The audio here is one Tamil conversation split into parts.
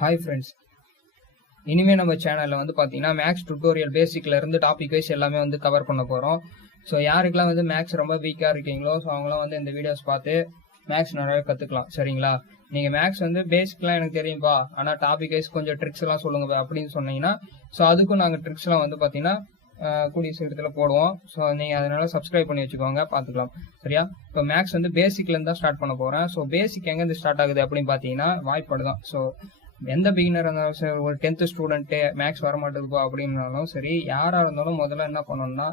ஹாய் ஃப்ரெண்ட்ஸ், இனிமேல் நம்ம சேனலில் வந்து பார்த்தீங்கன்னா மேக்ஸ் டுட்டோரியல் பேசிக்ல இருந்து டாபிக் வைஸ் எல்லாமே வந்து கவர் பண்ண போகிறோம். ஸோ யாருக்கெல்லாம் வந்து மேக்ஸ் ரொம்ப வீக்காக இருக்கீங்களோ ஸோ அவங்களாம் வந்து இந்த வீடியோஸ் பார்த்து மேக்ஸ் நிறைய கற்றுக்கலாம். சரிங்களா? நீங்கள் மேக்ஸ் வந்து பேசிக்லாம் எனக்கு தெரியும்பா, ஆனால் டாபிக் வைஸ் கொஞ்சம் ட்ரிக்ஸ் எல்லாம் சொல்லுங்க அப்படின்னு சொன்னீங்கன்னா ஸோ அதுக்கும் நாங்கள் ட்ரிக்ஸ்லாம் வந்து பார்த்தீங்கன்னா கூடிய சீக்கிரத்தில் போடுவோம். ஸோ நீங்கள் அதனால சப்ஸ்கிரைப் பண்ணி வச்சுக்கோங்க, பார்த்துக்கலாம். சரியா? இப்போ மேக்ஸ் வந்து பேசிக்லேருந்து தான் ஸ்டார்ட் பண்ண போகிறேன். ஸோ பேசிக் எங்கேருந்து ஸ்டார்ட் ஆகுது அப்படின்னு பார்த்தீங்கன்னா வாய்ப்பாடு தான். ஸோ எந்த பிகினர் இருந்தாலும் சரி, ஒரு 10th ஸ்டூடெண்ட்டு மேக்ஸ் வர மாட்டேங்குப்பா அப்படின்னாலும் சரி, யாராக இருந்தாலும் முதல்ல என்ன பண்ணணும்னா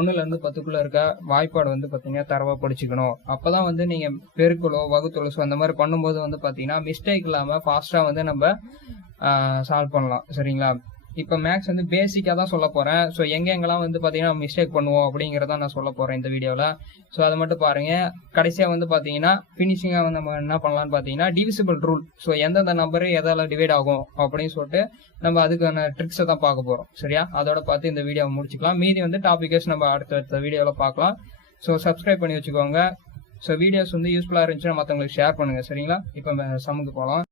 1லேருந்து 10க்குள்ள இருக்க வாய்ப்பாடு வந்து பார்த்தீங்கன்னா தரவா படிச்சுக்கணும். அப்போ தான் வந்து நீங்கள் பெருக்கலோ வகுத்தலோ ஸோ அந்த மாதிரி பண்ணும்போது வந்து பார்த்தீங்கன்னா மிஸ்டேக் இல்லாமல் ஃபாஸ்ட்டாக வந்து நம்ம சால்வ் பண்ணலாம். சரிங்களா? இப்போ மேக்ஸ் வந்து பேசிக்காக தான் சொல்ல போகிறேன். ஸோ எங்கெங்கெல்லாம் வந்து பார்த்தீங்கன்னா மிஸ்டேக் பண்ணுவோம் அப்படிங்கிறத நான் சொல்ல போகிறேன் இந்த வீடியோவில். ஸோ அதை மட்டும் பாருங்கள். கடைசியாக வந்து பார்த்தீங்கன்னா ஃபினிஷிங்காக வந்து நம்ம என்ன பண்ணலாம்னு பார்த்தீங்கன்னா டிவிசிபிள் ரூல். ஸோ எந்தெந்த நம்பரு எதால் டிவைட் ஆகும் அப்படின்னு சொல்லிட்டு நம்ம அதுக்கான ட்ரிக்ஸை தான் பார்க்க போகிறோம். சரியா? அதோட பார்த்து இந்த வீடியோவை முடிச்சுக்கலாம். மீதி வந்து டாபிக்ஸ் நம்ம அடுத்த வீடியோவில் பார்க்கலாம். ஸோ சப்ஸ்கிரைப் பண்ணி வச்சுக்கோங்க. ஸோ வீடியோஸ் வந்து யூஸ்ஃபுல்லாக இருந்துச்சுன்னா மற்றவங்களுக்கு ஷேர் பண்ணுங்கள். சரிங்களா? இப்போ சமுக்கு போகலாம்.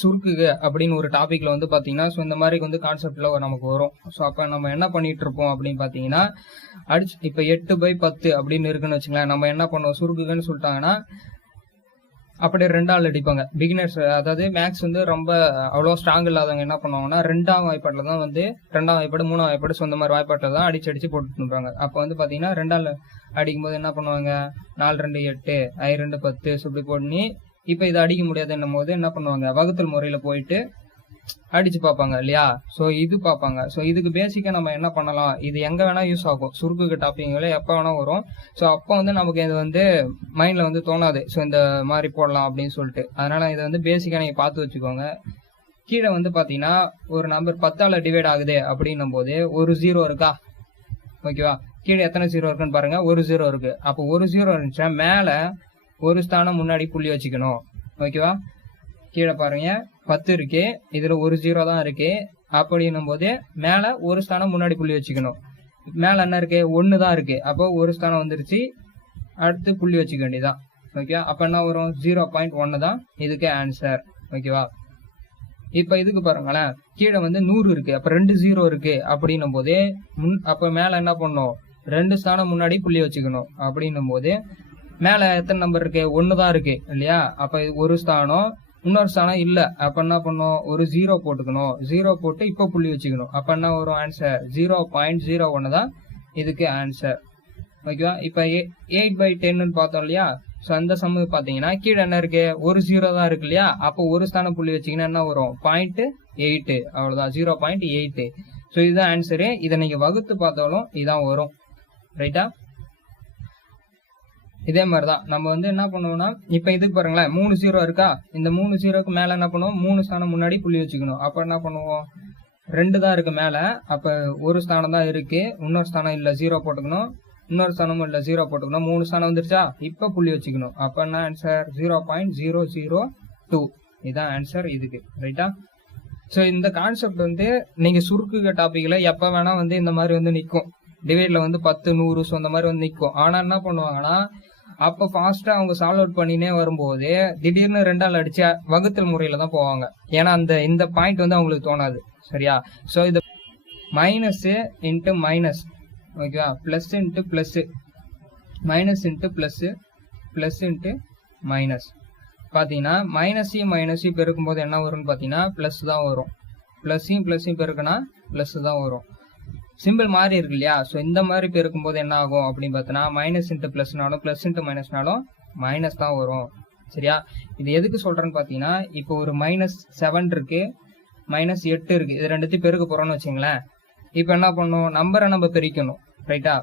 சுருக்குக அப்படின்னு ஒரு டாபிக்ல வந்து பாத்தீங்கன்னா ஸோ இந்த மாதிரி வந்து கான்செப்ட்ல நமக்கு வரும். ஸோ அப்ப நம்ம என்ன பண்ணிட்டு இருப்போம் அப்படின்னு பாத்தீங்கன்னா இப்ப 8/10 அப்படின்னு இருக்குன்னு வச்சுங்களேன். நம்ம என்ன பண்ணுவோம், சுருக்குகன்னு சொல்லிட்டாங்கன்னா அப்படியே 2ஆல் அடிப்பாங்க பிகினர்ஸ். அதாவது மேக்ஸ் வந்து ரொம்ப அவ்வளோ ஸ்ட்ராங் இல்லாதவங்க என்ன பண்ணுவாங்கன்னா 2ஆம் வாய்ப்பாட்டில் தான் வந்து 2ஆம் வாய்ப்பாடு 3ஆம் வாய்ப்பாடு ஸோ இந்த மாதிரி வாய்ப்பாட்டில் தான் அடிச்சு போட்டுட்டு இருப்பாங்க. அப்போ வந்து பார்த்தீங்கன்னா 2ஆல் அடிக்கும்போது என்ன பண்ணுவாங்க, 4 2 8 I 2 10 ஸோ இப்படி போட்டு இப்போ இதை அடிக்க முடியாதுன்னும் போது என்ன பண்ணுவாங்க, வகுத்தல் முறையில் போயிட்டு அடிச்சு பார்ப்பாங்க இல்லையா? ஸோ இது பார்ப்பாங்க. ஸோ இதுக்கு பேசிக்காக நம்ம என்ன பண்ணலாம், இது எங்கே வேணா யூஸ் ஆகும். சுருக்குக்கு டாப்பிங்கில் எப்போ வேணா வரும். ஸோ அப்போ வந்து நமக்கு இது வந்து மைண்டில் வந்து தோணாது ஸோ இந்த மாதிரி போடலாம் அப்படின்னு சொல்லிட்டு. அதனால இதை வந்து பேசிக்காக நீங்கள் பார்த்து வச்சுக்கோங்க. கீழே வந்து பார்த்தீங்கன்னா ஒரு நம்பர் 10ஆல் டிவைட் ஆகுது அப்படின்னும் போது ஒரு 0 இருக்கா? ஓகேவா? கீழே எத்தனை 0 இருக்குன்னு பாருங்க. ஒரு 0 இருக்கு. அப்போ ஒரு 0 இருந்துச்சுன்னா மேலே ஒரு ஸ்தானம் முன்னாடி புள்ளி வச்சுக்கணும். ஓகேவா? கீழே பாருங்க 10 இருக்கு, இதுல ஒரு 0 தான் இருக்கு. அப்படின்னும் போது மேல ஒரு ஸ்தானம் முன்னாடி புள்ளி வச்சுக்கணும். மேல என்ன இருக்கு, 1 தான் இருக்கு. அப்போ ஒரு ஸ்தானம் வந்துருச்சு, அடுத்து புள்ளி வச்சுக்க வேண்டியதான். ஓகேவா? அப்ப என்ன வரும், 0.1 தான் இதுக்கு ஆன்சர். ஓகேவா? இப்ப இதுக்கு பாருங்களேன், கீழே வந்து 100 இருக்கு. அப்ப 2 0 இருக்கு அப்படின்னும் போது அப்ப மேல என்ன பண்ணும், 2 ஸ்தானம் முன்னாடி புள்ளி வச்சுக்கணும். அப்படின்னும் போது மேல எத்தனை நம்பர் இருக்கு, 1 தான் இருக்கு இல்லையா? அப்ப ஒரு ஸ்தானம், இன்னொரு ஸ்தானம் இல்ல. அப்ப என்ன பண்ணும், ஒரு 0 போட்டுக்கணும். 0 போட்டு இப்ப புள்ளி வச்சுக்கணும். அப்ப என்ன வரும் ஆன்சர், 0.01 தான் இதுக்கு ஆன்சர். ஓகேவா? இப்ப 8/10 பார்த்தோம் இல்லையா? ஸோ அந்த சம்மு பாத்தீங்கன்னா கீழே என்ன இருக்கு, ஒரு 0 தான் இருக்கு இல்லையா? அப்போ ஒரு ஸ்தானம் புள்ளி வச்சீங்கன்னா என்ன வரும், 0.8. அவ்வளவுதான், 0.8. ஸோ இதுதான் ஆன்சரு. இதை நீங்க வகுத்து பார்த்தாலும் இதான் வரும். ரைட்டா? இதே மாதிரிதான் நம்ம வந்து என்ன பண்ணுவோம்னா, இப்ப இதுக்கு பாருங்களேன் 3 0 இருக்கா? இந்த 3 0க்கு மேல என்ன பண்ணுவோம், 3 ஸ்தானம் முன்னாடி புள்ளி வச்சுக்கணும். அப்ப என்ன பண்ணுவோம், 2 தான் இருக்கு மேல. அப்ப ஒரு ஸ்தானம் தான் இருக்கு, இன்னொரு ஸ்தானம் இல்ல, 0 போட்டுக்கணும். இன்னொரு ஸ்தானமும் இல்ல, 0 போட்டுக்கணும். 3 ஸ்தானம் வந்துருச்சா? இப்ப புள்ளி வச்சுக்கணும். அப்ப என்ன ஆன்சர், 0.002. இதுதான் ஆன்சர் இதுக்கு. ரைட்டா? சோ இந்த கான்செப்ட் வந்து நீங்க சுருக்குக டாபிக்ல எப்ப வேணா வந்து இந்த மாதிரி வந்து நிக்கும். டிவைட்ல வந்து 10 100 ஸோ அந்த மாதிரி வந்து நிக்கும். ஆனா என்ன பண்ணுவாங்கன்னா, அப்ப ஃபாஸ்டா அவங்க சால்வ் அவுட் பண்ணினே வரும்போது திடீர்னு 2ஆல் அடிச்ச வகுத்தல் முறையில தான் போவாங்க. ஏன்னா இந்த பாயிண்ட் வந்து அவங்களுக்கு தோணாது. சரியா? சோ இது மைனஸ் இன்ட்டு மைனஸ், ஓகேவா? Plus into plus, minus into plus, plus into minus. பாத்தீங்கன்னா மைனஸையும் பெருக்கும் போது என்ன வரும்னு பாத்தீங்கன்னா பிளஸ் தான் வரும். பிளஸையும் பெருக்குனா பிளஸ் தான் வரும். சிம்பிள் மாறி இருக்கு இல்லையா? ஸோ இந்த மாதிரி பெருக்கும் போது என்ன ஆகும் அப்படின்னு பார்த்தோன்னா மைனஸ் இன்ட்டு பிளஸ்னாலும் பிளஸ் இன்ட்டு மைனஸ்னாலும் மைனஸ் தான் வரும். சரியா? இது எதுக்கு சொல்றேன்னு பார்த்தீங்கன்னா, இப்போ ஒரு -7 இருக்கு, -8 இருக்கு. இது ரெண்டுத்தையும் பெருக்க போறோம்னு வச்சுங்களேன். இப்போ என்ன பண்ணும், நம்பரை நம்ம பெருக்கணும். ரைட்டா?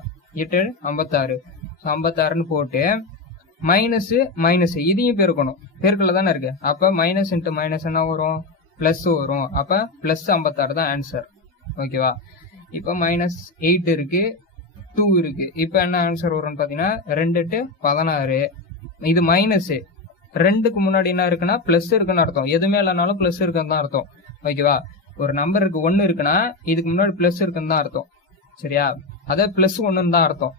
8 56. 56ன்னு போட்டு மைனஸ் இதையும் பெருக்கணும். பெருக்கல தானே இருக்கு. அப்ப மைனஸ் இன்ட்டு மைனஸ் என்ன வரும், பிளஸ் வரும். அப்ப பிளஸ் 56 தான் ஆன்சர். ஓகேவா? இப்ப -8 இருக்கு, 2 இருக்கு. இப்ப என்ன ஆன்சர் வரும்னு பாத்தீங்கன்னா 2 8 16. இது மைனஸ், 2க்கு முன்னாடி என்ன இருக்குன்னா பிளஸ் இருக்குன்னு அர்த்தம். எதுவுமே இல்லைனாலும் பிளஸ் இருக்குன்னு தான் அர்த்தம். ஓகேவா? ஒரு நம்பருக்கு 1 இருக்குன்னா இதுக்கு முன்னாடி பிளஸ் இருக்குன்னு தான் அர்த்தம். சரியா? அதாவது பிளஸ் 1ன்னு தான் அர்த்தம்.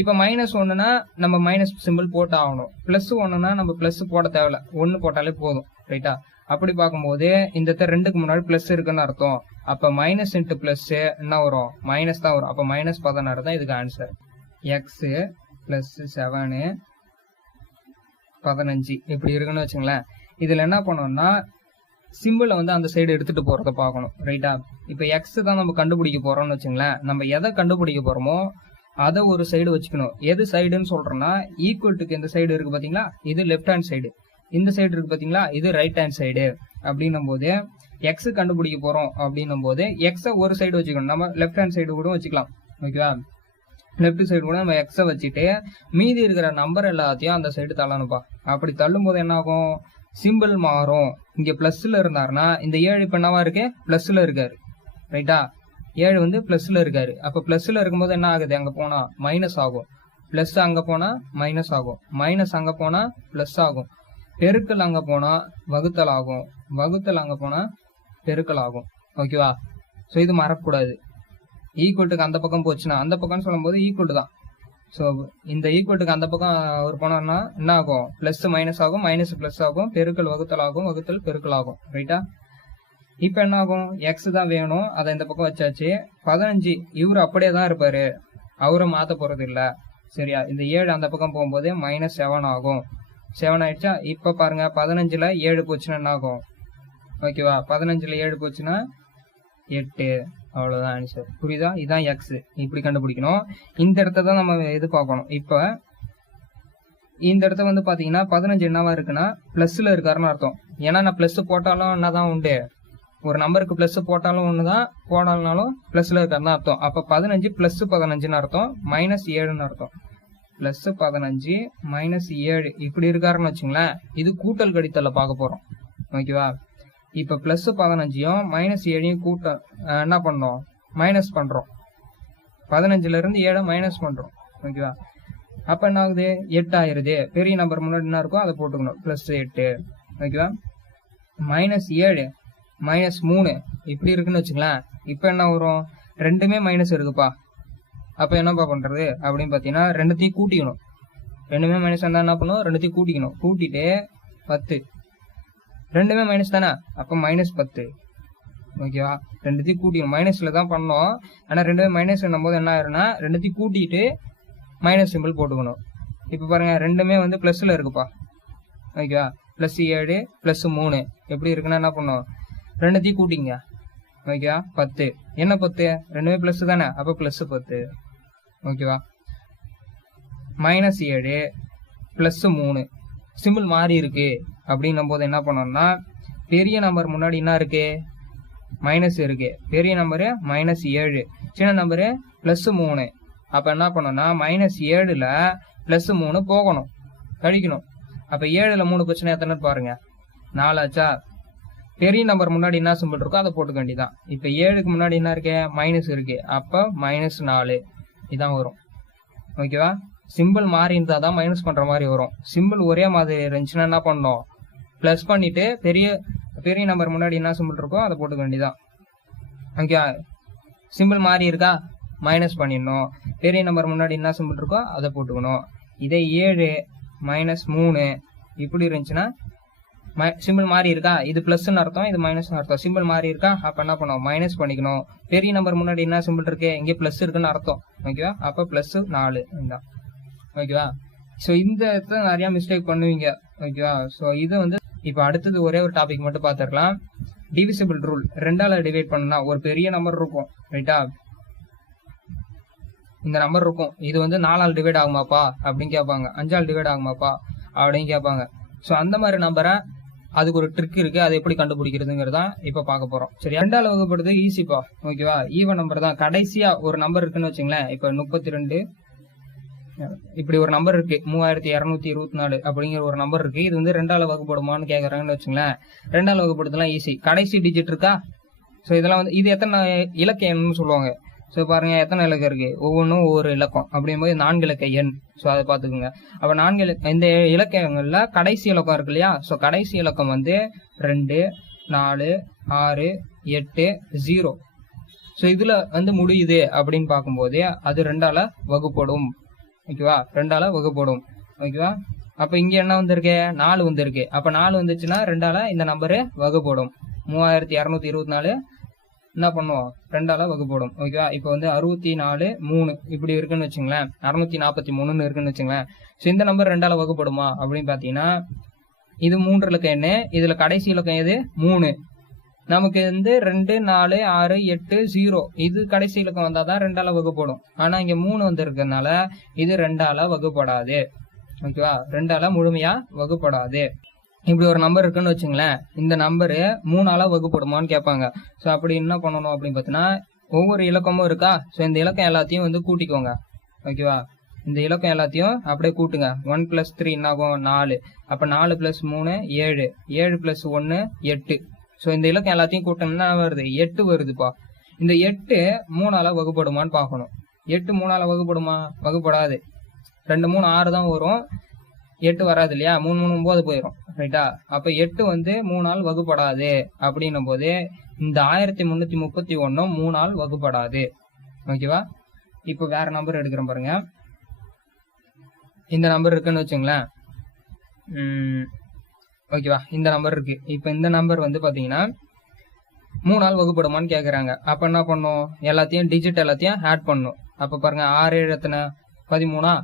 இப்ப -1னா நம்ம மைனஸ் சிம்பிள் போட்டு ஆகணும். பிளஸ் 1னா நம்ம பிளஸ் போட தேவையில்ல, 1 போட்டாலே போதும். ரைட்டா? அப்படி பார்க்கும்போது இந்த 2க்கு முன்னாடி பிளஸ் இருக்குன்னு அர்த்தம். அப்ப மைனஸ் இன்ட்டு பிளஸ் என்ன வரும்? மைனஸ் தான் வரும். அப்ப மைனஸ் 16 தான் இதுக்கு ஆன்சர். எக்ஸ் பிளஸ் 7 15 இப்படி இருக்குன்னு வச்சுங்களேன். இதுல என்ன பண்ணோம்னா சிம்பிளை வந்து அந்த சைடு எடுத்துட்டு போறத பார்க்கணும். ரைட்டா? இப்ப எக்ஸ் தான் நம்ம கண்டுபிடிக்க போறோம்னு வச்சுங்களேன். நம்ம எதை கண்டுபிடிக்க போறோமோ அதை ஒரு சைடு வச்சுக்கணும். எது சைடுன்னு சொல்றோம்னா ஈக்குவல்ட்டுக்கு இந்த சைடு இருக்கு பாத்தீங்களா, இது லெஃப்ட் ஹேண்ட் சைடு. இந்த சைடு இருக்கு பாத்தீங்களா, இது ரைட் ஹேண்ட் சைடு. அப்படின்னும் போது எக்ஸ் கண்டுபிடிக்க போறோம் அப்படின்னும் போது எக்ஸ ஒரு சைடு வச்சுக்கணும். நம்ம லெஃப்ட் ஹேண்ட் சைடு கூட வச்சுக்கலாம். ஓகேவா? லெஃப்ட் சைடு கூட நம்ம எக்ஸ வச்சுட்டு மீதி இருக்கிற நம்பர் எல்லாத்தையும் அந்த சைடு தள்ளணும்பா. அப்படி தள்ளும் போது என்ன ஆகும்? சிம்பிள் மாறும். இங்க பிளஸ்ல இருந்தாருன்னா இந்த 7 இப்ப என்னவா இருக்கு? பிளஸ்ல இருக்காரு. ரைட்டா? 7 வந்து பிளஸ்ல இருக்காரு. அப்ப பிளஸ்ல இருக்கும்போது என்ன ஆகுது? அங்க போனா மைனஸ் ஆகும். பிளஸ் அங்க போனா மைனஸ் ஆகும். மைனஸ் அங்க போனா பிளஸ் ஆகும். பெருக்கல் அங்க போனா வகுத்தல் ஆகும். வகுத்தல் அங்க போனா பெருக்கல் ஆகும். ஓகேவா? சோ இது மறக்கக்கூடாது. ஈக்குவல்ட்டுக்கு அந்த பக்கம் போச்சுன்னா, அந்த பக்கம்னு சொல்லும் போது ஈக்குவல் தான். ஸோ இந்த ஈக்குவல்ட்டுக்கு அந்த பக்கம் ஒரு போனோம்னா என்ன ஆகும்? பிளஸ் மைனஸ் ஆகும், மைனஸ் பிளஸ் ஆகும், பெருக்கல் வகுத்தல் ஆகும், வகுத்தல் பெருக்கல் ஆகும். ரைட்டா? இப்ப என்ன ஆகும்? எக்ஸ் தான் வேணும், அதை இந்த பக்கம் வச்சாச்சு. 15 இவரு அப்படியே தான் இருப்பாரு, அவரை மாத்த போறது இல்ல. சரியா? இந்த 7 அந்த பக்கம் போகும்போது மைனஸ் 7 ஆகும். 7 ஆயிடுச்சா? இப்ப பாருங்க 15ல 7 போச்சுன்னா என்ன ஆகும்? ஓகேவா? 15ல 7 போச்சுன்னா 8. அவ்வளவுதான் ஆன்சர். புரியுதா? இதான் எக்ஸ். இப்படி கண்டுபிடிக்கணும். இந்த இடத்த தான் நம்ம இது பார்க்கணும். இப்ப இந்த இடத்த வந்து பாத்தீங்கன்னா 15 என்னவா இருக்குன்னா பிளஸ்ல இருக்காருன்னு அர்த்தம். ஏன்னா நான் பிளஸ் போட்டாலும் என்னதான் உண்டு, ஒரு நம்பருக்கு பிளஸ் போட்டாலும் ஒண்ணுதான், போடாலும் பிளஸ்ல இருக்காருன்னு அர்த்தம். அப்ப 15 பிளஸ் 15ன்னு அர்த்தம், மைனஸ் 7ன்னு அர்த்தம். பிளஸ் 15 மைனஸ் 7 இப்படி இருக்காருன்னு வச்சுங்களேன். இது கூட்டல் கடித்தல பார்க்க போறோம். ஓகேவா? இப்ப பிளஸ் 15யும் மைனஸ் 7யும் கூட்ட என்ன பண்ணோம்? மைனஸ் பண்றோம். 15ல இருந்து 7 மைனஸ் பண்றோம். ஓகேவா? அப்ப என்ன ஆகுது? 8 ஆயிருது. பெரிய நம்பர் முன்னாடி என்ன இருக்கோ அதை போட்டுக்கணும். பிளஸ் 8. ஓகேவா? மைனஸ் 7 மைனஸ் 3 இப்படி இருக்குன்னு வச்சுக்கலாம். இப்ப என்ன வரும்? ரெண்டுமே மைனஸ் இருக்குப்பா. அப்ப என்னப்பா பண்றது அப்படின்னு பாத்தீங்கன்னா ரெண்டுத்தையும் கூட்டிக்கணும். ரெண்டுமே மைனஸ் இருந்தா என்ன பண்ணும்? ரெண்டுத்தையும் கூட்டிக்கணும். கூட்டிட்டு 10. ரெண்டுமே மைனஸ் தானே, அப்ப மைனஸ் 10. ஓகேவா? ரெண்டுத்தையும் கூட்டிக்கணும். மைனஸ்ல தான் பண்ணோம். ஆனா ரெண்டுமே மைனஸ் போது என்ன ஆயிருன்னா ரெண்டுத்தையும் கூட்டிட்டு மைனஸ் சிம்பிள் போட்டுக்கணும். இப்ப பாருங்க ரெண்டுமே வந்து பிளஸ்ல இருக்குப்பா. ஓகேவா? பிளஸ் 7 பிளஸ் 3 எப்படி இருக்குன்னா என்ன பண்ணும்? ரெண்டுத்தையும் கூட்டிங்க. ஓகேவா? 10. என்ன 10? ரெண்டுமே பிளஸ் தானே, அப்ப பிளஸ் 10. ஓகேவா? மைனஸ் 7 பிளஸ் 3 சிம்பிள் மாறி இருக்கு அப்படின்னும் போது என்ன பண்ணோம்னா பெரிய நம்பர் முன்னாடி என்ன இருக்கு? மைனஸ் இருக்கு. பெரிய நம்பரு மைனஸ் 7, சின்ன நம்பரு பிளஸ் 3. அப்ப என்ன பண்ணோம்னா மைனஸ் 7ல பிளஸ் 3 போகணும், கழிக்கணும். அப்ப 7ல 3 பிரச்சனை எத்தனை பாருங்க? 4 ஆச்சா? பெரிய நம்பர் முன்னாடி என்ன சிம்பிள் இருக்கோ அதை போட்டுக்க வேண்டியதான். இப்ப 7க்கு முன்னாடி என்ன இருக்கு? மைனஸ் இருக்கு. அப்ப மைனஸ் 4 இதான் வரும். ஓகேவா? சிம்பிள் மாறி இருந்தா தான் மைனஸ் பண்ற மாதிரி வரும். சிம்பிள் ஒரே மாதிரி இருந்துச்சுன்னா என்ன பண்ணணும்? பிளஸ் பண்ணிட்டு பெரிய நம்பர் முன்னாடி என்ன சிம்பிள் இருக்கோ அதை போட்டுக்க வேண்டியதான். ஓகே? சிம்பிள் மாறி இருக்கா? மைனஸ் பண்ணிடணும். பெரிய நம்பர் முன்னாடி என்ன சிம்பிள் இருக்கோ அதை போட்டுக்கணும். இதே 7 மைனஸ் 3 இப்படி இருந்துச்சுன்னா சிம்பிள் மாறி இருக்கா? இது பிளஸ்ன்னு அர்த்தம், இது மைனஸ் அர்த்தம். சிம்பிள் மாறி இருக்கா? அப்ப என்ன பண்ணும்? மைனஸ் பண்ணிக்கணும். பெரிய நம்பர் முன்னாடி என்ன சிம்பிள் இருக்கு? இங்கே பிளஸ் இருக்குன்னு அர்த்தம். ஓகேவா? அப்ப பிளஸ் 4 தான். ஓகேவா? ஸோ இந்த இடத்துல நிறைய மிஸ்டேக் பண்ணுவீங்க. ஓகேவா? ஸோ இது வந்து இப்போ அடுத்தது ஒரே ஒரு டாபிக் மட்டும் பார்த்துக்கலாம். Divisible rule. 2ஆல டிவைட் பண்ணா ஒரு பெரிய நம்பர் இருக்கும். ரைட்டா? இந்த நம்பர் இருக்கும். இது வந்து 4ஆல் டிவைட் ஆகுமாப்பா அப்படின்னு கேட்பாங்க. 5ஆல் டிவைட் ஆகுமாப்பா அப்படின்னு கேட்பாங்க. ஸோ அந்த மாதிரி நம்பரை அதுக்கு ஒரு ட்ரிக் இருக்கு. அதை எப்படி கண்டுபிடிக்கிறதுங்கிறதா இப்ப பார்க்க போறோம். சரி, 2ஆல் வகுப்படுறது ஈஸிப்பா. ஓகேவா? ஈவன் நம்பர் தான். கடைசியா ஒரு நம்பர் இருக்குன்னு வச்சுங்களேன். இப்ப 32 இப்படி ஒரு நம்பர் இருக்கு. 3224 அப்படிங்கிற ஒரு நம்பர் இருக்கு. இது வந்து 2ஆல் வகுப்படுமான்னு கேக்குறாங்கன்னு வச்சுங்களேன். 2ஆல் வகுப்படுறதுலாம் ஈஸி. கடைசி டிஜிட் இருக்கா? ஸோ இதெல்லாம் வந்து இது எத்தனை இலக்க எண்ணுன்னு சொல்லுவாங்க. ஸோ பாருங்க எத்தனை இலக்கம் இருக்கு, ஒவ்வொன்றும் ஒவ்வொரு இலக்கம். அப்படிங்கும்போது 4 இலக்க எண். ஸோ அதை பார்த்துக்குங்க. அப்ப 4 இந்த இலக்கங்கள்ல கடைசி இலக்கம் இருக்கு இல்லையா? ஸோ கடைசி இலக்கம் வந்து 2 4 6 8 0. ஸோ இதுல வந்து முடியுது அப்படின்னு பார்க்கும்போது அது 2ஆல வகுப்படும். ஓகேவா? 2ஆல வகுப்படும். ஓகேவா? அப்ப இங்க என்ன வந்திருக்கு 4 வந்திருக்கு. அப்ப 4 வந்துச்சுன்னா 2ஆல இந்த நம்பரு வகுப்படும். 3224 என்ன பண்ணுவோம் 2ஆல வகுப்படும். ஓகேவா? இப்ப வந்து 64 3 இப்படி இருக்குன்னு வச்சுங்களேன், 643 இருக்குன்னு வச்சுங்களேன். சோ இந்த நம்பர் 2ஆல வகுப்படுமா அப்படின்னு பாத்தீங்கன்னா, இது 3 இலக்க எண்ணு, இதுல கடைசி இலக்கம் எது 3. நமக்கு வந்து 2 4 6 8 0 இது கடைசி இலக்கம் வந்தாதான் 2ஆல வகுப்படும். ஆனா இங்க 3 வந்திருக்கிறதுனால இது 2ஆல வகுப்படாது. ஓகேவா? 2ஆல முழுமையா வகுப்படாது. இப்படி ஒரு நம்பர் இருக்குன்னு வச்சுங்களேன், இந்த நம்பரு 3ஆல வகுப்படுமான்னு கேட்பாங்க. சோ அப்படி என்ன பண்ணணும் அப்படின்னு பாத்தீங்கன்னா, ஒவ்வொரு இலக்கமும் இருக்கா, சோ இந்த இலக்கம் எல்லாத்தையும் வந்து கூட்டிக்கோங்க. ஓகேவா? இந்த இலக்கம் எல்லாத்தையும் அப்படியே கூட்டுங்க. 1 + 3 என்ன ஆகும் 4. அப்ப 4 + 3 7, 7 + 1 8. சோ இந்த இலக்கம் எல்லாத்தையும் கூட்டணும்னா வருது 8 வருதுப்பா. இந்த 8 3ஆல வகுப்படுமான்னு பாக்கணும். 8 3ஆல வகுப்படுமா? வகுப்படாது. 2 3 6 தான் வரும், 8 வராது இல்லையா? 3 3 9 போயிடும். ரைட்டா? அப்ப 8 வந்து 3ஆல் வகுப்படாது. அப்படின்னும் போது இந்த 1331 3ஆல் வகுப்படாது. ஓகேவா? இப்ப வேற நம்பர் எடுக்கிறேன் பாருங்க. இந்த நம்பர் இருக்குன்னு வச்சுங்களேன். ஓகேவா? இந்த நம்பர் இருக்கு. இப்ப இந்த நம்பர் வந்து பாத்தீங்கன்னா 3ஆல் வகுப்படுமான்னு கேக்குறாங்க. அப்ப என்ன பண்ணும், எல்லாத்தையும் டிஜிட் எல்லாத்தையும் ஆட் பண்ணும். அப்ப பாருங்க 6 7 எத்தனை 13,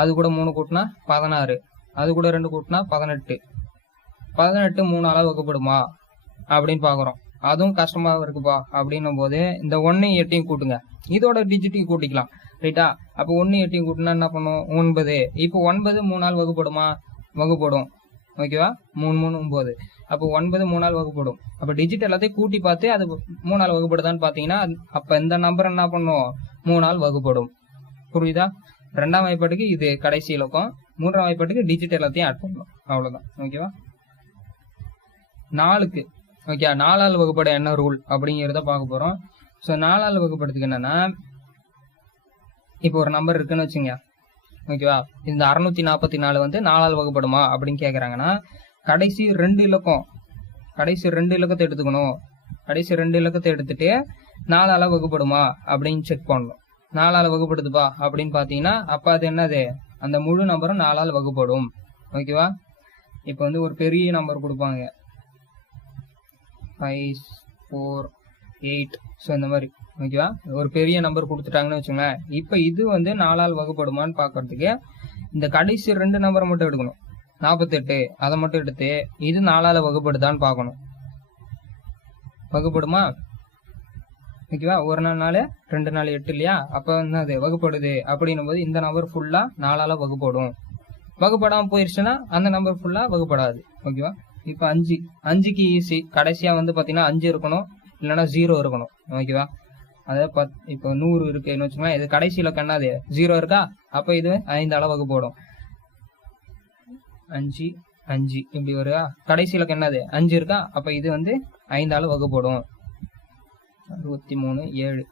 அது கூட 3 கூட்டினா 16, அது கூட 2 கூட்டினா 18. 18 3ஆல வகுப்படுமா அப்படின்னு பாக்குறோம். அதுவும் கஷ்டமா இருக்குப்பா அப்படின்னும் போது இந்த 1 8 கூட்டுங்க, இதோட டிஜிட்டையும் கூட்டிக்கலாம். ரைட்டா? அப்ப 1 8 கூட்டினா என்ன பண்ணும் 9. இப்போ 9 3ஆல் வகுப்படுமா? வகுப்படும். ஓகேவா? 3 3 9. அப்போ 9 3ஆல் வகுப்படும். அப்ப டிஜிட் எல்லாத்தையும் கூட்டி பார்த்து அது 3ஆல் வகுப்படுதான்னு பாத்தீங்கன்னா, அப்ப இந்த நம்பர் என்ன பண்ணும் 3ஆல் வகுப்படும். புரியுதா? 2ஆம் வாய்ப்பாட்டுக்கு இது கடைசி இலக்கம், 3ஆம் வாய்ப்பாட்டுக்கு டிஜிட் எல்லாத்தையும் ஆட் பண்ணணும். அவ்வளவுதான். ஓகேவா? 4க்கு ஓகே 4ஆல் வகுப்பட என்ன ரூல் அப்படிங்கிறத பார்க்க போறோம். ஸோ 4ஆல் வகுப்படுறதுக்கு என்னன்னா, இப்போ ஒரு நம்பர் இருக்குன்னு வச்சுங்க. ஓகேவா? இந்த 644 வந்து 4ஆல் வகுப்படுமா அப்படின்னு கேக்குறாங்கன்னா, கடைசி 2 இலக்கத்தை எடுத்துக்கணும். கடைசி 2 இலக்கத்தை எடுத்துட்டு 4ஆல வகுப்படுமா அப்படின்னு செக் பண்ணணும். 4ஆல வகுப்படுதுப்பா அப்படின்னு பாத்தீங்கன்னா, அப்ப அது என்னது அந்த முழு நம்பரும் 4ஆல் வகுப்படும். ஓகேவா? இப்ப வந்து ஒரு பெரிய நம்பர் கொடுப்பாங்க 5 4 8. ஸோ இந்த மாதிரி ஓகேவா, ஒரு பெரிய நம்பர் கொடுத்துட்டாங்கன்னு வச்சுங்களேன். இப்ப இது வந்து 4ஆல் வகுப்படுமான்னு பாக்குறதுக்கு இந்த கடைசி 2 நம்பரை மட்டும் எடுக்கணும். 48 அதை மட்டும் எடுத்து இது 4ஆல வகுப்படுதான்னு பாக்கணும். வகுப்படுமா? ஓகேவா? 1 நாள் 4 2 நாள் 8 இல்லையா? அப்ப என்னது வகுப்படுது அப்படின்னும் போது இந்த நம்பர் ஃபுல்லா 4ஆல வகுப்படும். வகுப்படாம போயிருச்சுன்னா அந்த நம்பர் ஃபுல்லா வகுப்படாது. ஓகேவா? இப்ப 5க்கு ஈஸி. கடைசியா வந்து பாத்தீங்கன்னா 5 இருக்கணும், இல்லைன்னா 0 இருக்கணும். ஓகேவா? அதாவது இப்போ 100 இருக்குன்னு வச்சுக்கலாம். இது கடைசி இலக்கம் என்னது 0 இருக்கா? அப்ப இது 5ஆல வகுப்படும். 5 5 இப்படி வருதா? கடைசி இலக்கம் என்னது 5 இருக்கா? அப்ப இது வந்து 5ஆல வகுப்படும். 63 7.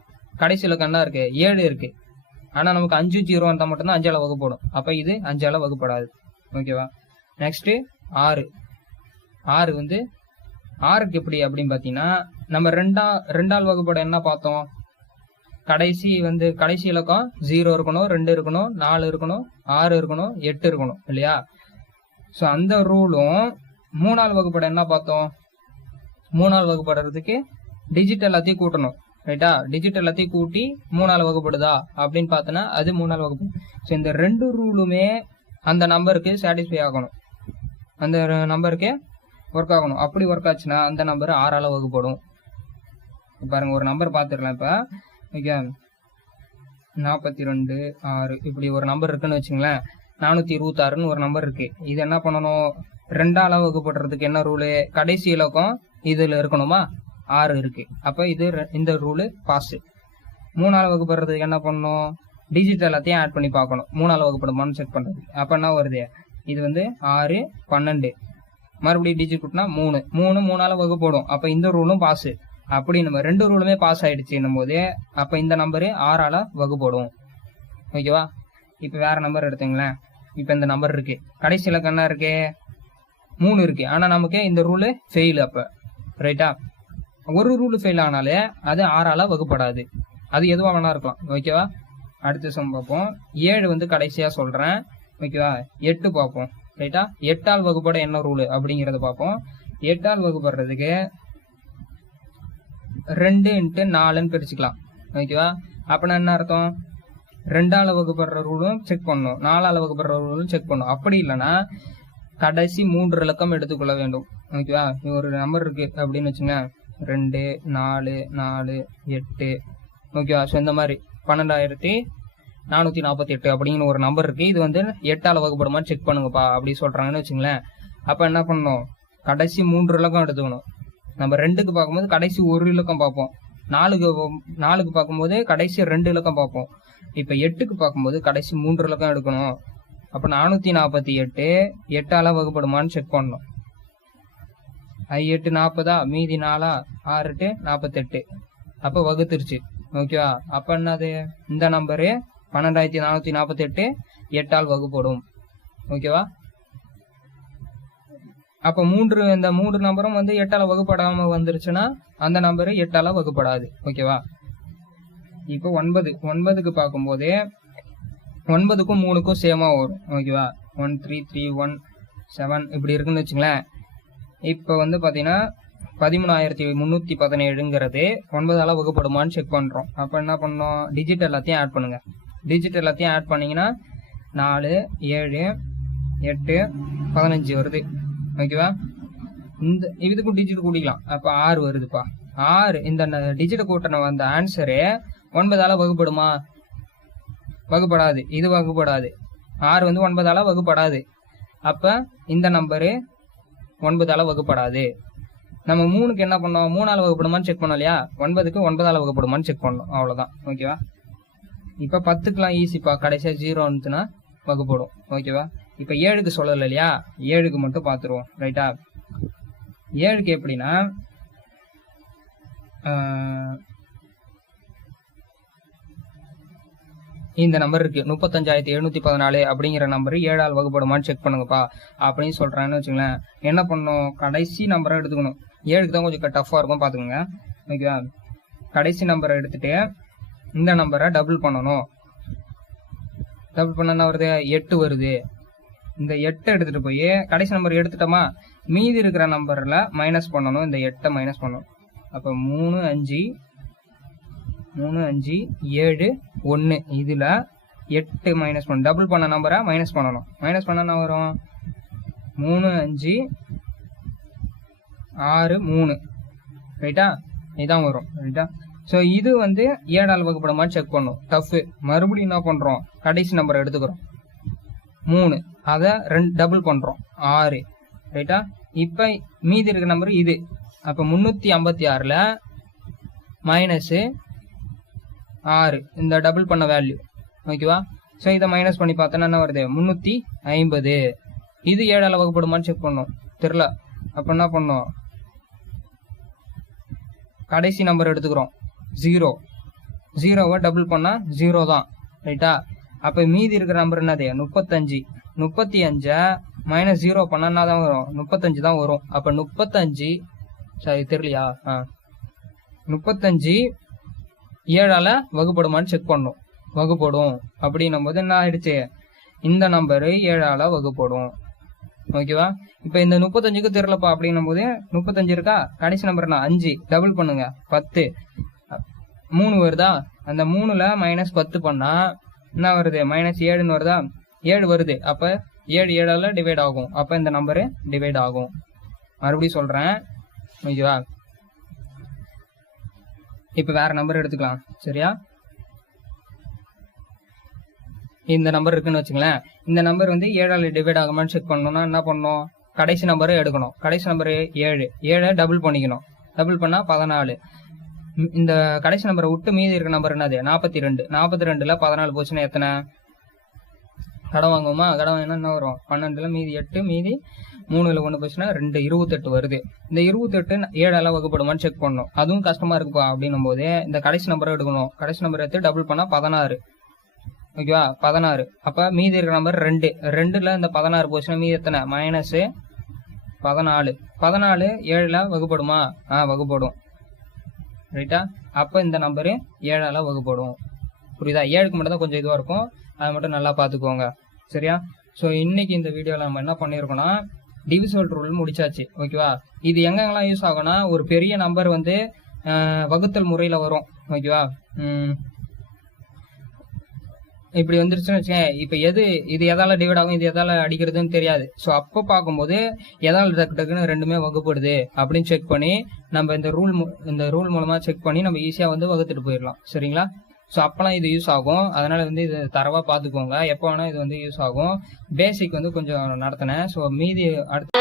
கடைசி இலக்கம் என்ன இருக்கு 7 இருக்கு. ஆனா நமக்கு 5 0 வந்தா மட்டும்தான் 5ஆல வகுப்படும். அப்ப இது 5ஆல வகுப்படாது. ஓகேவா? நெக்ஸ்ட் 6 வந்து 6க்கு எப்படி அப்படின்னு பாத்தீங்கன்னா, நம்ம 2ஆல் வகுப்பட என்ன பார்த்தோம், கடைசி இலக்கம் 0 இருக்கணும், 2 இருக்கணும், 4 இருக்கணும், 6 இருக்கணும், 8 இருக்கணும் இல்லையா? சோ அந்த ரூலும் 3ஆல் வகுப்பட என்ன பார்த்தோம், 3ஆல் வகுப்படுறதுக்கு டிஜிட் எல்லாத்தையும் கூட்டணும். ரைட்டா? டிஜிட் எல்லாத்தையும் கூட்டி 3ஆல் வகுப்படுதா அப்படின்னு பார்த்தோன்னா அது 3ஆல் வகுப்படும். ஸோ இந்த 2 ரூலுமே அந்த நம்பருக்கு சாட்டிஸ்ஃபை ஆகணும், அந்த நம்பருக்கு ஒர்க் ஆகணும். அப்படி ஒர்க் ஆச்சுன்னா அந்த நம்பர் 6ஆல வகுப்படும். பாருங்க ஒரு நம்பர் பார்த்துக்கலாம். இப்ப ஓகே 42 6 இப்படி ஒரு நம்பர் இருக்குன்னு வச்சுங்களேன். 426ன்னு ஒரு நம்பர் இருக்கு. இது என்ன பண்ணணும், 2ஆல வகுப்படுறதுக்கு என்ன ரூலு, கடைசி இலக்கம் இதுல இருக்கணுமா, 6 இருக்கு. அப்ப இது இந்த ரூலு பாஸ். 3ஆல வகுப்படுறதுக்கு என்ன பண்ணணும், டிஜிட் எல்லாத்தையும் ஆட் பண்ணி பார்க்கணும் 3ஆல வகுப்படுமான்னு செக் பண்றது. அப்ப என்ன வருது, இது வந்து 6 12, மறுபடியும் டிஜிட் கூட்டினா 3 3ஆல வகுப்படும். அப்ப இந்த ரூலும் பாஸ். அப்படி நம்ம 2 ரூலுமே பாஸ் ஆயிடுச்சுன்னும் போது அப்ப இந்த நம்பரு 6ஆல வகுப்படும். ஓகேவா? இப்ப வேற நம்பர் எடுத்துங்களேன். இப்ப இந்த நம்பர் இருக்கு, கடைசி இலக்கம் என்ன இருக்கு 3 இருக்கு. ஆனா நமக்கு இந்த ரூலு ஃபெயில். அப்ப ரைட்டா, ஒரு ரூலு ஃபெயில் ஆனாலே அது 6ஆல வகுப்படாது. அது எதுவா வேணா இருக்கலாம். ஓகேவா? அடுத்த சம் பார்ப்போம். 7 வந்து கடைசியா சொல்றேன். ஓகேவா? 8 பார்ப்போம். ரைட்டா. 8ஆல் வகுப்பட என்ன ரூல் அப்படிங்கறத பார்ப்போம். 8ஆல் வகுப்படுறதுக்கு 2 × 4ன்னு பிரிச்சுக்கலாம். ஓகேவா. அப்படின்னா என்ன அர்த்தம், 2ஆல வகுப்படுற ரூலும் செக் பண்ணணும், 4ஆல வகுப்படுற ரூலும் செக் பண்ணணும். அப்படி இல்லைன்னா கடைசி 3 இலக்கம் எடுத்துக்கொள்ள வேண்டும். ஓகேவா. ஒரு நம்பர் இருக்கு அப்படின்னு வச்சுங்க, 2 4 4 8. ஓகேவா. ஸோ இந்த மாதிரி 12448 அப்படிங்கிற ஒரு நம்பர் இருக்கு. இது வந்து 8ஆல வகுப்படுமான்னு செக் பண்ணுங்கப்பா அப்படி சொல்றாங்கன்னு வச்சுங்களேன். அப்ப என்ன பண்ணணும், கடைசி 3 இலக்கம் எடுத்துக்கணும். நம்ம 2க்கு பார்க்கும்போது கடைசி 1 இலக்கம் பார்ப்போம், 4க்கு பார்க்கும்போது கடைசி 2 இலக்கம் பார்ப்போம். இப்ப 8க்கு பார்க்கும்போது கடைசி 3 இலக்கம் எடுக்கணும். அப்ப 448 8ஆல வகுப்படுமான்னு செக் பண்ணணும். 8 40, மீதி 4, 6 48. அப்ப வகுத்துருச்சு. ஓகேவா. அப்ப என்னது, இந்த நம்பரு 12448 8ஆல் வகுப்படும். ஓகேவா. அப்ப இந்த 3 நம்பரும் வந்து 8ஆல வகுப்படாம வந்துருச்சுன்னா அந்த நம்பரு 8ஆல வகுப்படாது. ஓகேவா. இப்போ 9க்கு பார்க்கும்போது 9க்கும் 3க்கும் சேமா வரும். ஓகேவா. 1 3 3 1 7 இப்படி இருக்குன்னு வச்சுங்களேன். இப்போ வந்து பாத்தீங்கன்னா 13317ங்கிறது 9ஆல வகுப்படுமான்னு செக் பண்றோம். அப்ப என்ன பண்ணோம், டிஜிட் எல்லாத்தையும் ஆட் பண்ணுங்க. டிஜிட் எல்லாத்தையும் ஆட் பண்ணீங்கன்னா 4 7 8 15 வருது. ஓகேவா. இந்த இதுக்கும் டிஜிட் கூட்டிக்கலாம். அப்ப 6 வருதுப்பா. 6 இந்த டிஜிட் கூட்டின வந்த ஆன்சரு 9ஆல வகுப்படுமா, வகுப்படாது. இது வகுப்படாது. 6 வந்து 9ஆல வகுப்படாது. அப்ப இந்த நம்பரு 9ஆல வகுப்படாது. நம்ம 3க்கு என்ன பண்ணோம், 3ஆல வகுப்படுமான்னு செக் பண்ணோம் இல்லையா. 9க்கு 9ஆல வகுப்படுமான்னு செக் பண்ணோம். அவ்வளவுதான். ஓகேவா. இப்ப 10க்குலாம் ஈஸிப்பா, கடைசியா 0 வந்துச்சுன்னா வகுப்படும். ஓகேவா. இப்ப 7க்கு சொல்லல இல்லையா, 7க்கு மட்டும் பாத்துருவோம். ரைட்டா. 7க்கு எப்படின்னா, இந்த நம்பர் இருக்கு 35714 அப்படிங்கிற நம்பர் 7ஆல் வகுப்படுமான்னு செக் பண்ணுங்கப்பா அப்படின்னு சொல்றான்னு வச்சுங்களேன். என்ன பண்ணணும், கடைசி நம்பரை எடுத்துக்கணும். 7க்கு தான் கொஞ்சம் டஃபா இருக்கும் பாத்துக்கோங்க. ஓகேவா. கடைசி நம்பரை எடுத்துட்டு இந்த நம்பரை டபுள் பண்ணணும். டபுள் பண்ண என்ன வருது, 8 வருது. இந்த 8 எடுத்துட்டு போய் கடைசி நம்பர் எடுத்துட்டோமா, மீதி இருக்கிற நம்பர்ல மைனஸ் பண்ணணும். இந்த 8 மைனஸ் பண்ணணும். அப்ப 3 5 7 1 இதுல 8 மைனஸ் பண்ணணும். டபுள் பண்ண நம்பரை மைனஸ் பண்ணணும். மைனஸ் பண்ண என்ன வரும், 3 5 6 3. ரைட்டா. இதான் வரும். ரைட்டா. ஸோ இது வந்து 7ஆல் வகுப்படுமான்னு செக் பண்ணும். டஃப். மறுபடியும் என்ன பண்றோம், கடைசி நம்பரை எடுத்துக்கிறோம் 3, அதை டபுள் பண்றோம் 6. ரைட்டா. இப்ப மீதி இருக்கிற நம்பர் இது. அப்ப 356ல மைனஸ் 6 இந்த டபுள் பண்ண வேல்யூ. ஓகேவா. ஸோ இதை மைனஸ் பண்ணி பார்த்தோன்னா என்ன வருது, 350. இது 7ஆல வகுப்படுமான்னு செக் பண்ணோம். தெரியல. அப்ப என்ன பண்ணோம், கடைசி நம்பர் எடுத்துக்கிறோம் 0. 0வை டபுள் பண்ணா 0 தான். ரைட்டா. அப்ப மீதி இருக்கிற நம்பர் என்னது, 35. 35 மைனஸ் 0 பண்ணா என்ன தான் வரும், 35 தான் வரும். அப்ப 35 சரி தெரியலையா, 35 7ஆல வகுப்படுமான்னு செக் பண்ணும். வகுப்படும் அப்படின்னும் போது என்ன ஆயிடுச்சு, இந்த நம்பரு 7ஆல வகுப்படும். ஓகேவா. இப்ப இந்த 35க்கு தெரியலப்பா அப்படின்னும் போது 35 இருக்கா, கடைசி நம்பர் என்ன 5, டபுள் பண்ணுங்க 10. 3 வருதா, அந்த 3ல மைனஸ் 10 பண்ணா என்ன வருது, மைனஸ் 7ன்னு வருதா, 7 வருது. அப்ப 7 7ஆல டிவைட் ஆகும். அப்ப இந்த நம்பரு டிவைட் ஆகும். மறுபடியும் சொல்றேன். ஓகேவா. இப்ப வேற நம்பர் எடுத்துக்கலாம். சரியா. இந்த நம்பர் இருக்குன்னு வச்சுங்களேன். இந்த நம்பர் வந்து 7ஆல டிவைட் ஆகுமான்னு செக் பண்ணணும்னா என்ன பண்ணணும், கடைசி நம்பரை எடுக்கணும். கடைசி நம்பர் 7, 7 டபுள் பண்ணிக்கணும். டபுள் பண்ணா 14. இந்த கடைசி நம்பரை விட்டு மீதி இருக்கிற நம்பர் என்னது, 42. 42ல 14 போச்சுன்னா எத்தனை, கடன் வாங்குவோமா, கடன் வாங்கினா என்ன வரும், 12ல மீதி 8, மீதி 3ல 1 போச்சுன்னா 2, 28 வருது. இந்த 28 7ஆல வகுப்படுமான்னு செக் பண்ணணும். அதுவும் கஷ்டமா இருக்குப்பா அப்படின்னும் போது இந்த கடைசி நம்பரை எடுக்கணும். கடைசி நம்பர் எடுத்து டபுள் பண்ணா 16. ஓகேவா. 16. அப்ப மீதி இருக்கிற நம்பர் 2. 2ல இந்த 16 போச்சுன்னா மீதி எத்தனை, மைனஸ் 14. 14 7ல வகுப்படுமா, வகுப்படும். ரைட்டா. அப்ப இந்த நம்பரு 7ஆல வகுப்படும். புரியுதா. 7க்கு மட்டும் தான் கொஞ்சம் இதுவா இருக்கும், அதை மட்டும் நல்லா பாத்துக்கோங்க. சரியா. ஸோ இன்னைக்கு இந்த வீடியோவில் நம்ம என்ன பண்ணியிருக்கோம்னா டிவிசல் ரூல் முடிச்சாச்சு. ஓகேவா, இது எங்கெங்கெல்லாம் யூஸ் ஆகும்னா ஒரு பெரிய நம்பர் வந்து வகுத்தல் முறையில் வரும். ஓகேவா, இப்படி வந்துருச்சுன்னு வச்சுக்கேன். இப்போ இது எதால டிவைட் ஆகும், இது எதால அடிக்கிறதுன்னு தெரியாது. ஸோ அப்போ பார்க்கும்போது எதால டக்கு டக்குன்னு ரெண்டுமே வகுப்படுது அப்படின்னு செக் பண்ணி நம்ம இந்த ரூல் மூலமா செக் பண்ணி நம்ம ஈஸியாக வந்து வகுத்துட்டு போயிடலாம். சரிங்களா? ஸோ அப்போலாம் இது யூஸ் ஆகும். அதனால வந்து இது தரவா பார்த்துக்கோங்க. எப்போ வேணா இது வந்து யூஸ் ஆகும். பேசிக் வந்து கொஞ்சம் நடத்தினேன். ஸோ மீதி அடுத்து